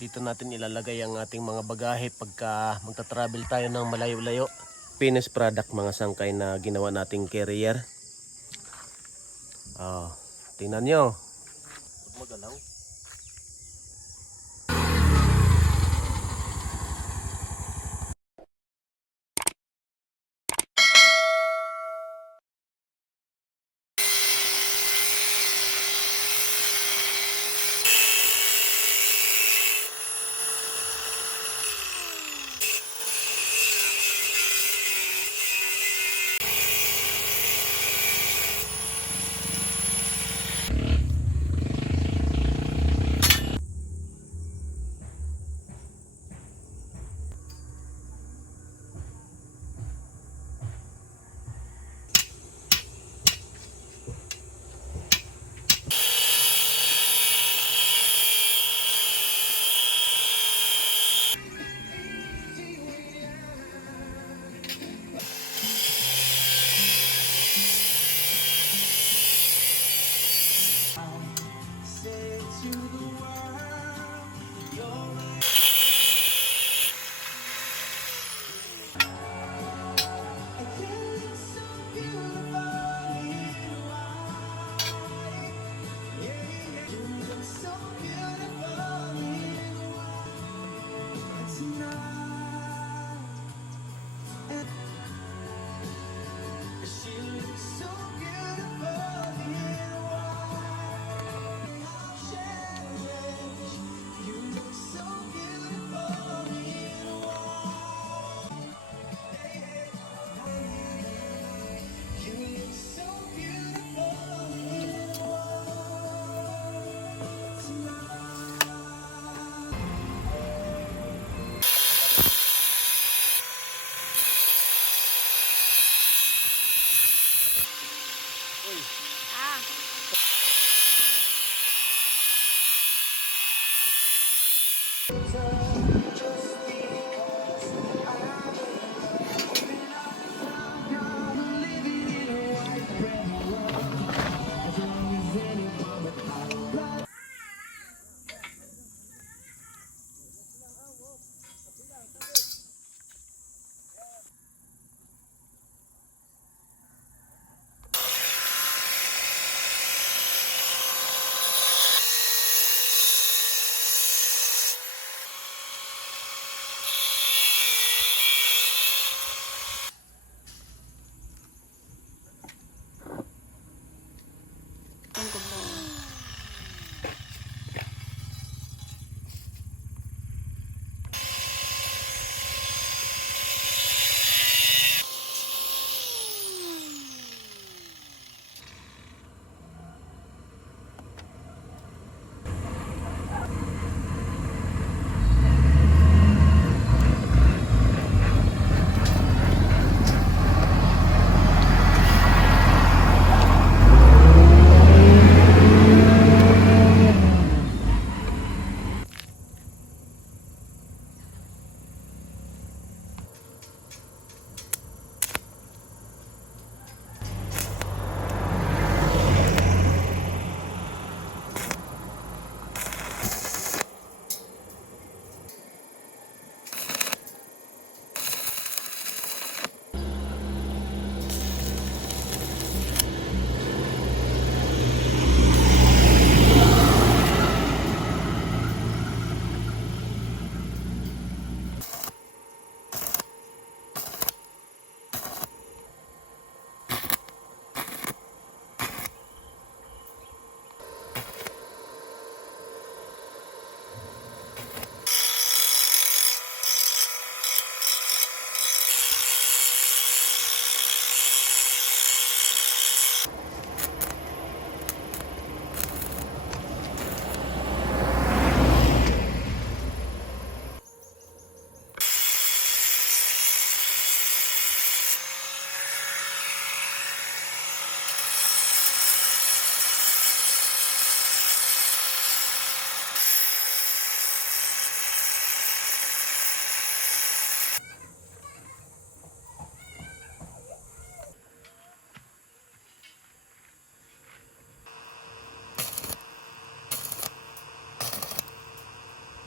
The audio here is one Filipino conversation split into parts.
Dito natin ilalagay ang ating mga bagahe pagka magta-travel tayo ng malayo-layo. Finished product mga sangkay na ginawa nating carrier. Tingnan nyo. Huwag magalaw.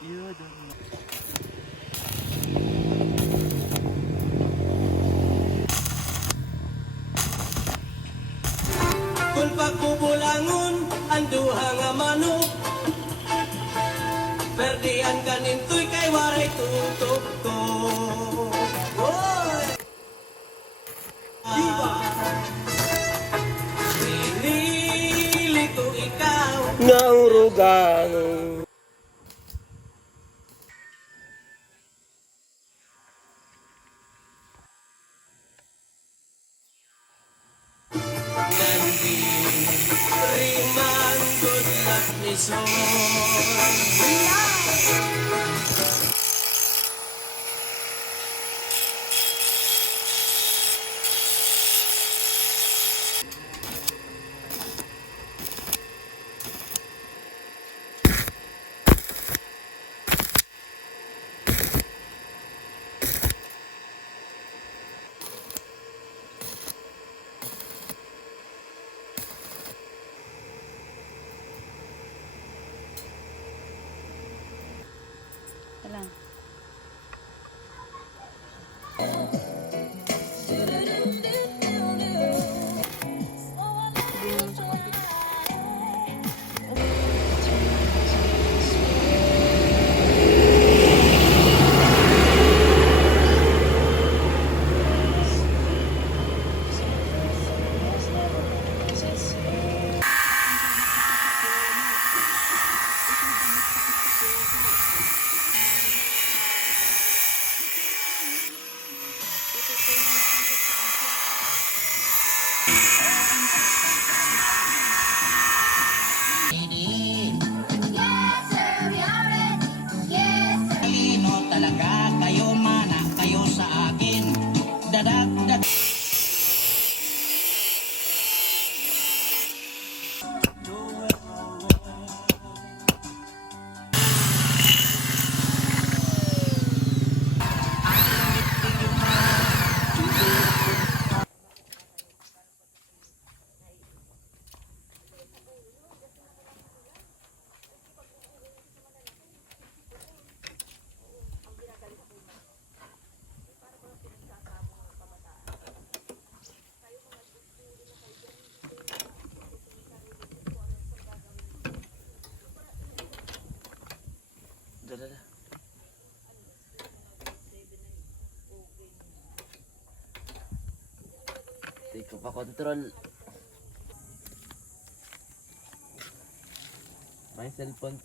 You don't know. Kung pagbubulangon ang duha nga manok, perdian kanintoy kay waray tutok ko. Hoy! Diba? Pinili ko ikaw Nga urugang. Nandi Riman good luck ni Son. Alam. Talino talaga kayo, mana kayo sa akin. Dadag. Dala. Di ko pa control. My cellphone.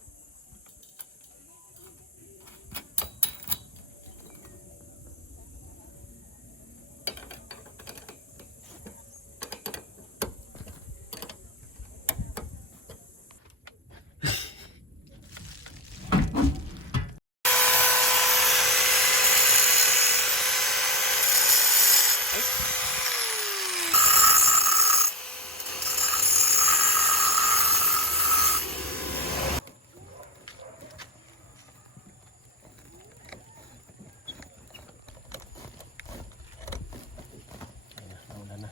Wala na.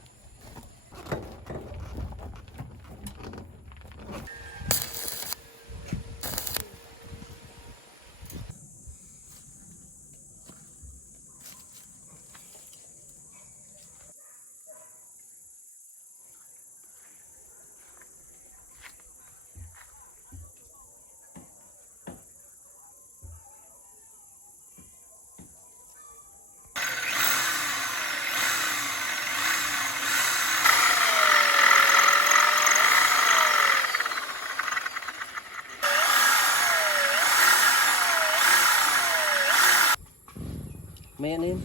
May ano yun?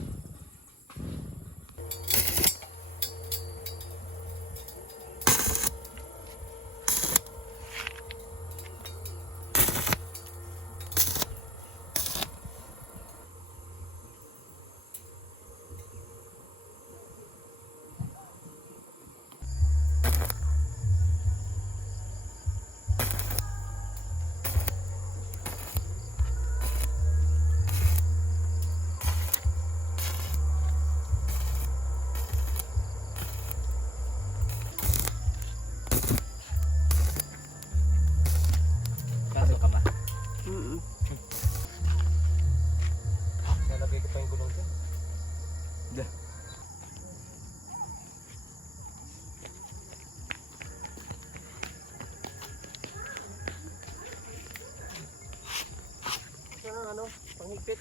higpit.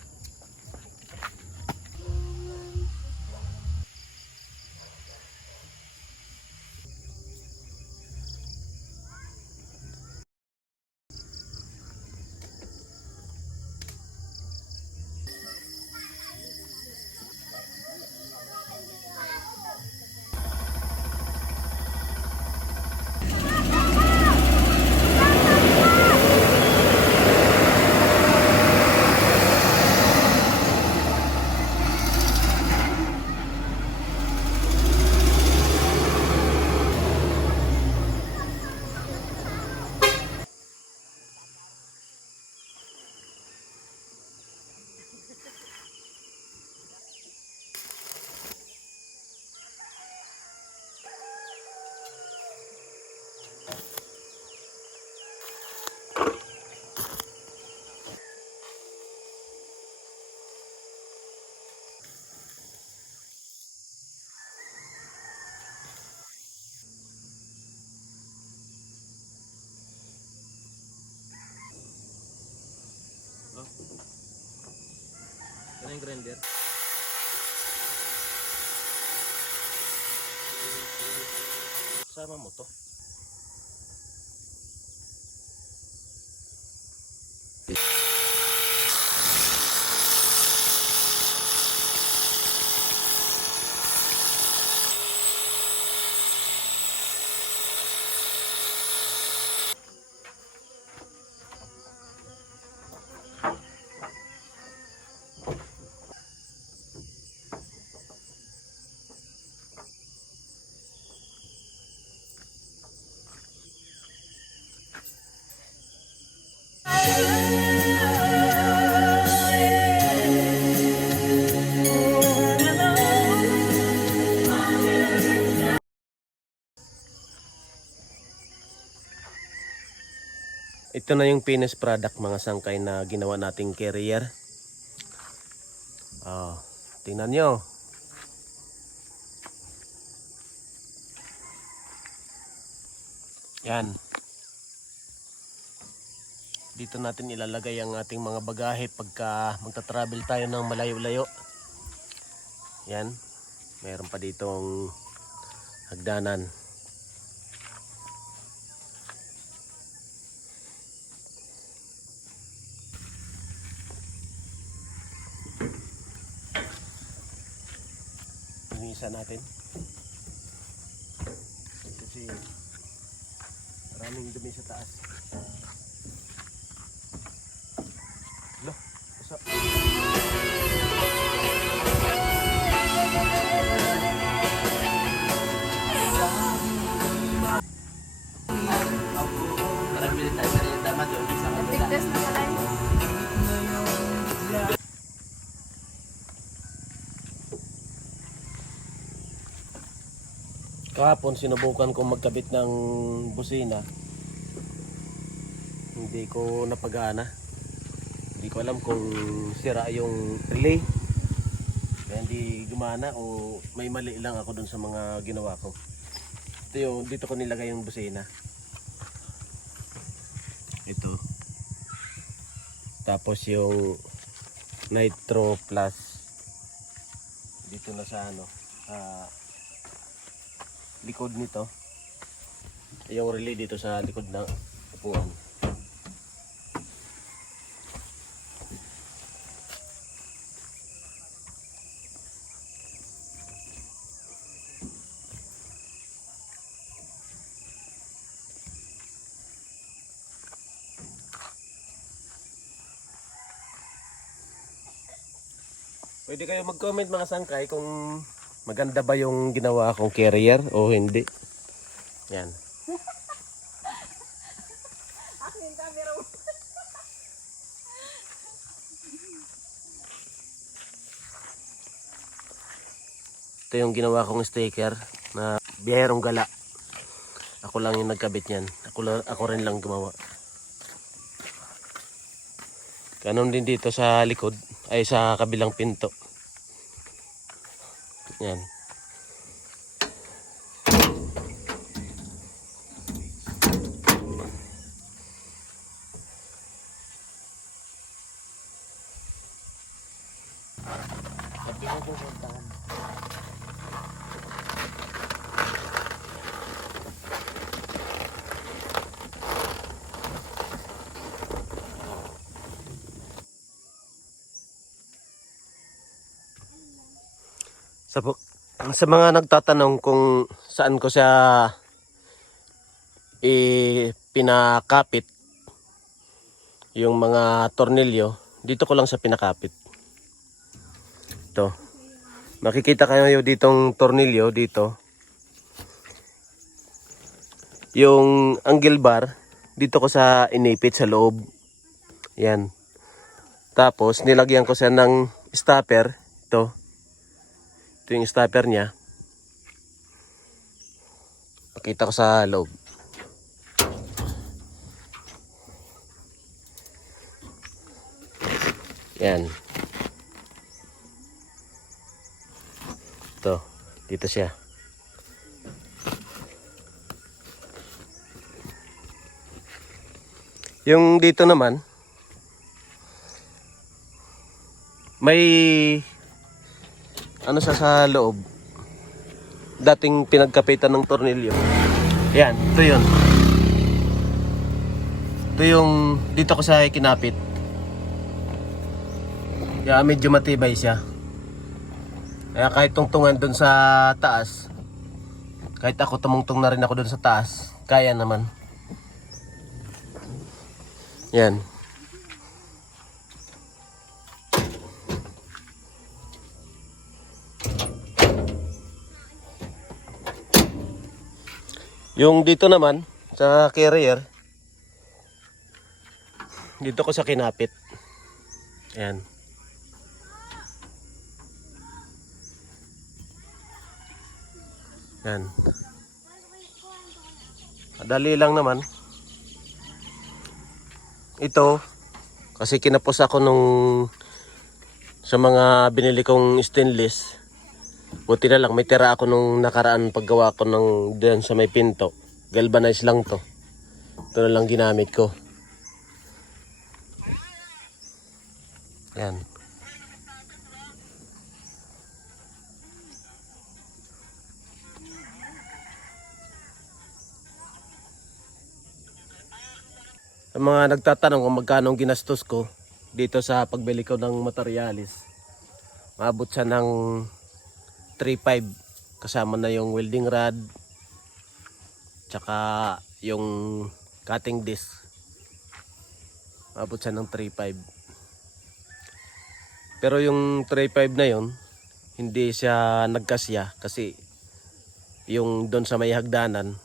Ano yung grinder? Sama mo to. Ito na yung finished product mga sangkay na ginawa nating carrier. Tingnan nyo. Yan. Dito natin ilalagay ang ating mga bagahe pagka magta-travel tayo ng malayo-layo. Yan. Meron pa ditong hagdanan. Linisan natin. Kasi maraming dumi sa taas. Loh, usap. Parang militar na rin yung tama doon sa kabila. Tigdas na pala yun. Kahapon sinubukan kong magkabit ng busina. Hindi ko napagana. Hindi ko alam kung sira yung relay. Kaya hindi gumana o may mali lang ako dun sa mga ginawa ko. Ito yung dito ko nilagay yung busina. Ito. Tapos yung Nitro Plus dito na sa ano, likod nito. Yung relay dito sa likod ng upuan. Pwede kayo mag-comment mga sangkay kung maganda ba yung ginawa kong carrier o hindi. Yan. Ako yung camera mo. Ito yung ginawa kong sticker na Biherong Gala. Ako lang yung nagkabit niyan. Ako rin lang gumawa. Ganon din dito sa likod, ay sa kabilang pinto. Yan. Pinupuntahan. Sa mga nagtatanong kung saan ko siya pinakapit yung mga tornilyo, dito ko lang sa pinakapit. Ito. Makikita kayo ditong tornilyo dito. Yung angle bar, dito ko sa inipit sa loob. Yan. Tapos nilagyan ko siya ng stopper. Ito. Ito yung stopper niya. Pakita ko sa loob. Yan. Ito. Dito siya. Yung dito naman, may ano sa loob, dating pinagkapitan ng tornilyo. Yan, ito yun. Ito yung dito ko sa kinapit. Kaya medyo matibay siya. Kaya kahit tungtungan dun sa taas, kahit ako tumungtong na rin ako dun sa taas, kaya naman. Yan. Yung dito naman sa carrier, dito ko sa kinapit. Ayan. Yan. Madali lang naman. Ito, kasi kinapos ako nung sa mga binili kong stainless. Buti na lang, may tira ako nung nakaraan paggawa ko ng diyan sa may pinto. Galvanize lang to. Ito na lang ginamit ko. Yan. Sa mga nagtatanong kung magkano ang ginastos ko dito sa pagbili ko ng materialis, maabot siya ng 3.5 kasama na yung welding rod tsaka yung cutting disc. Maabot siya ng 3.5. Pero yung 3.5 na yun, hindi siya nagkasya kasi yung doon sa may hagdanan,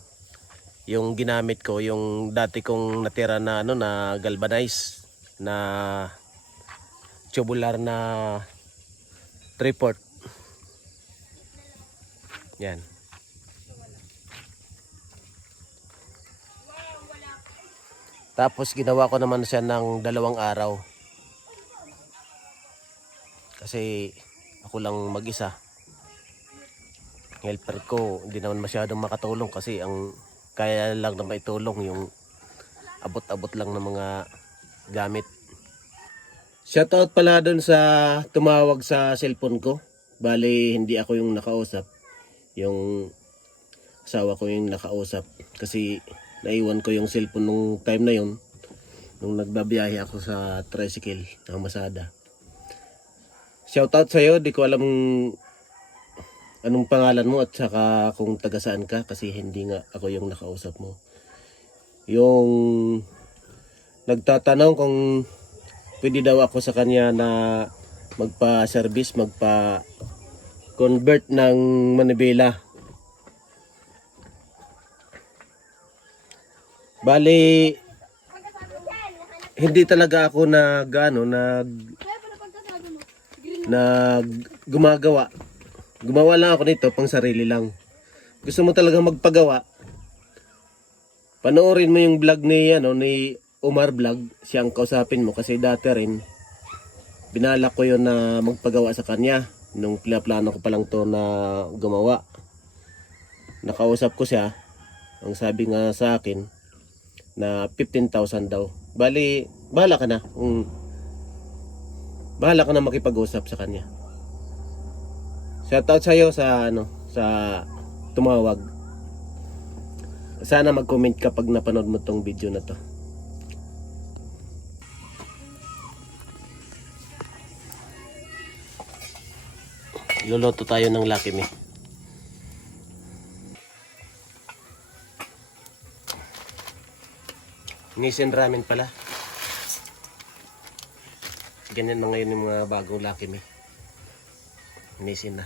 yung ginamit ko, yung dati kong natira na na galvanize na tubular na 3/4. Yan. Tapos ginawa ko naman siya ng 2 araw. Kasi ako lang mag-isa. Helper ko, hindi naman masyadong makatulong kasi ang kaya lang na maitulong yung abot-abot lang ng mga gamit. Shoutout pala dun sa tumawag sa cellphone ko. Bali, hindi ako yung nakausap. Yung asawa ko yung nakausap. Kasi naiwan ko yung cellphone nung time na yun. Nung nagbabiyahe ako sa tricycle ng Masada. Shoutout sa'yo. Di ko alam anong pangalan mo at saka kung taga saan ka kasi hindi nga ako yung nakausap mo. Yung nagtatanong kung pwede daw ako sa kanya na magpa-service, magpa-convert ng manibela. Bali, hindi talaga ako gumagawa. Gumawa lang ako nito pang sarili lang. Gusto mo talagang magpagawa, panoorin mo yung vlog ni Omar Vlog. Siya ang kausapin mo kasi dati rin binalak ko yun na magpagawa sa kanya nung pinaplano ko pa lang to na gumawa. Nakausap ko siya, ang sabi nga sa akin na 15,000 daw. Bali, bahala ka na makipag-usap sa kanya. Shoutout sa'yo sa sa tumawag. Sana mag-comment kapag napanood mo tong video na to. Luluto tayo ng Lucky Me. Nissin ramen pala. Ganyan na ngayon yung mga bagong Lucky Me. Nissin na.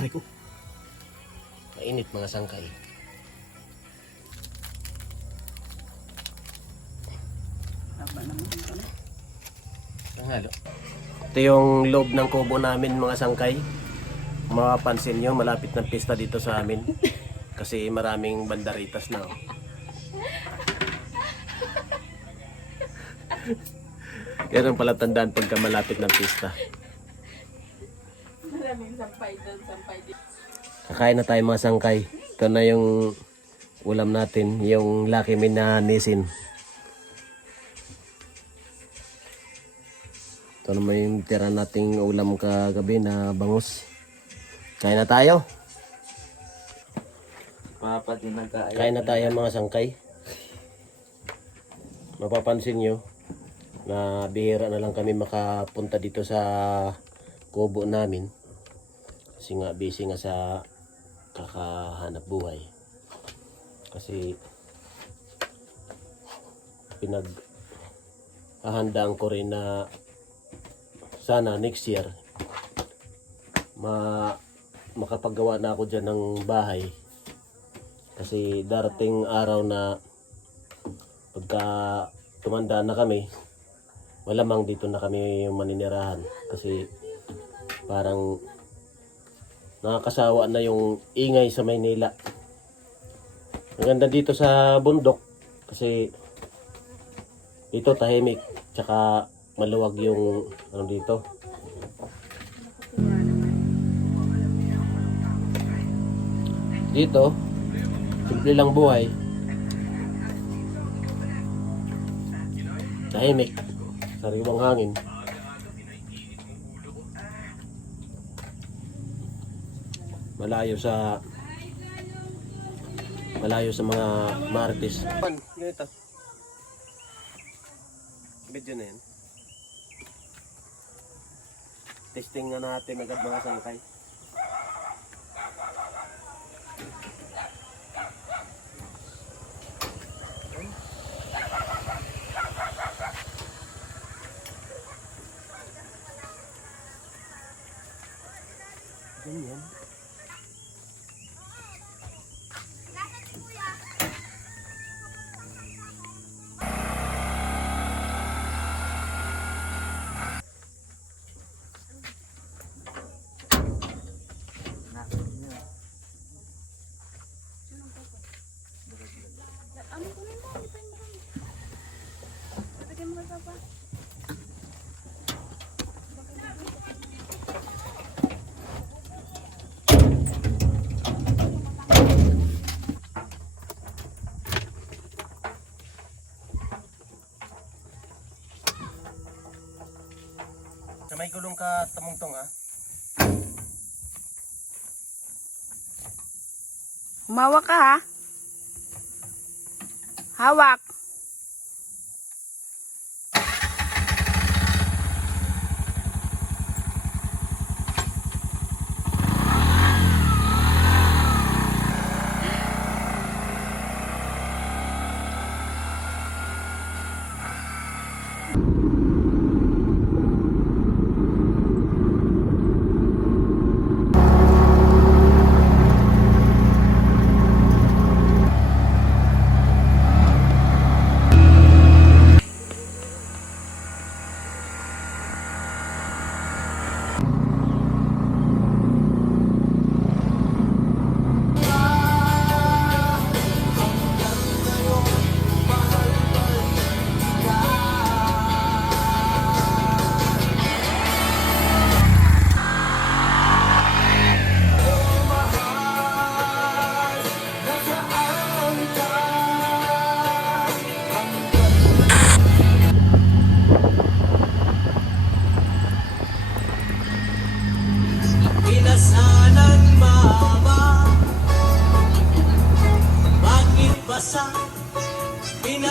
Aray ko. Mainit mga sangkay. Halo. Ito yung loob ng kubo namin mga sangkay. Mapapansin nyo, malapit ng pista dito sa amin. Kasi maraming banderitas na. Yan ang pala tandaan pagka malapit ng pista. Maraming sampay doon, sampay dito. Kakain na tayo mga sangkay. Ito na yung ulam natin, yung Lucky Me na Nissin. Ito naman yung tira nating ulam kagabi na bangus. Kain na tayo. Mapati nagkaayat. Kain na tayo mga sangkay. Mapapansin nyo na bihira na lang kami makapunta dito sa kubo namin. Kasi nga busy nga sa kakahanap buhay. Kasi pinaghahandaan ko rin na sana next year makapagawa na ako dyan ng bahay. Kasi darating araw na pagka tumanda na kami, malamang dito na kami maninirahan. Kasi parang nakakasawa na yung ingay sa Maynila. Maganda dito sa bundok kasi dito tahimik, tsaka maluwag yung dito. Dito simple lang buhay, tahimik, sariwang hangin. Malayo sa mga marites. Ganito. Video na yan. Testing na natin agad mga sangkay. Ganyan. Ano ko nito? Patagay mo ka pa. Sa may gulong ka tamungtong ha. Humawak ka ha. Hawak.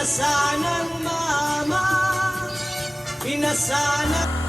Pinasa ng mama, pinasa ng...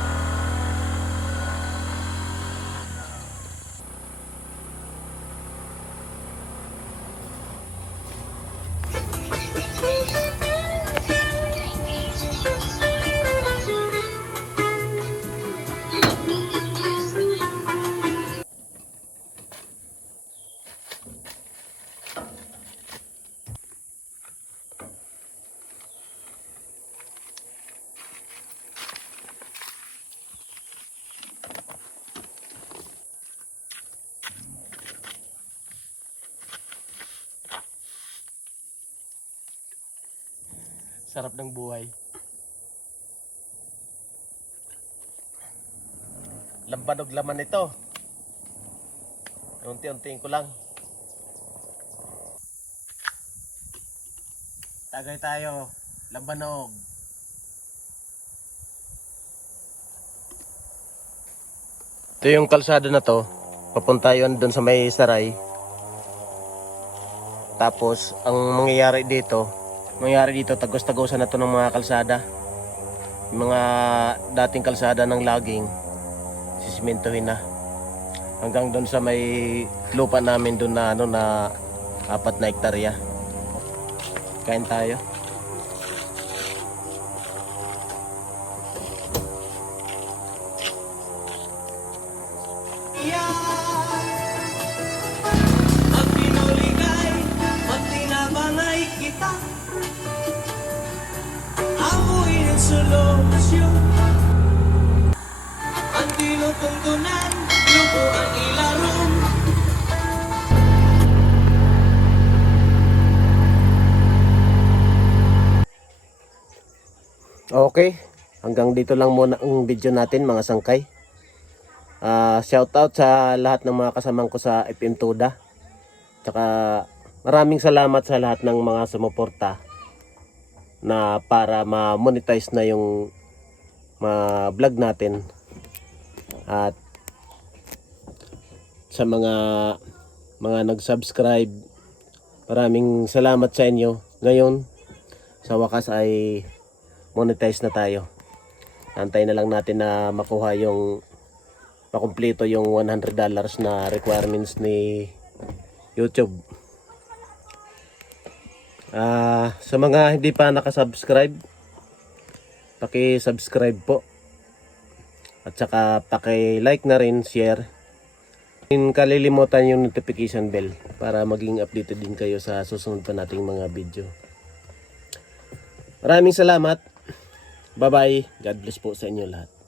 Sarap ng buhay. Lambanog laman ito. Unti-untiin ko lang. Tagay tayo. Lambanog. Ito yung kalsada na to. Papunta yun doon sa may Saray. Tapos, ang mangyayari dito, tagos-tagosan na to ng mga kalsada. Yung mga dating kalsada ng laging, sisimentohin na. Hanggang doon sa may lupa namin doon na, na 4 na hektarya. Kain tayo. Pag pinuligay, pag tinabangay kita, amuin ang solusyon. Ang tinutuntunan, lupo ang ilarom. Okay, hanggang dito lang muna ang video natin mga sangkay. Shout out sa lahat ng mga kasamang ko sa FM Tuda. Tsaka maraming salamat sa lahat ng mga sumuporta na para ma-monetize na yung vlog natin. At sa mga nag-subscribe, maraming salamat sa inyo. Ngayon, sa wakas ay monetize na tayo. Antay na lang natin na makuha yung makumpleto yung $100 na requirements ni YouTube. Sa mga hindi pa nakasubscribe, paki-subscribe po. At saka paki-like na rin, share. Hindi kalilimutan yung notification bell para maging updated din kayo sa susunod pa nating mga video. Maraming salamat. Bye-bye. God bless po sa inyo lahat.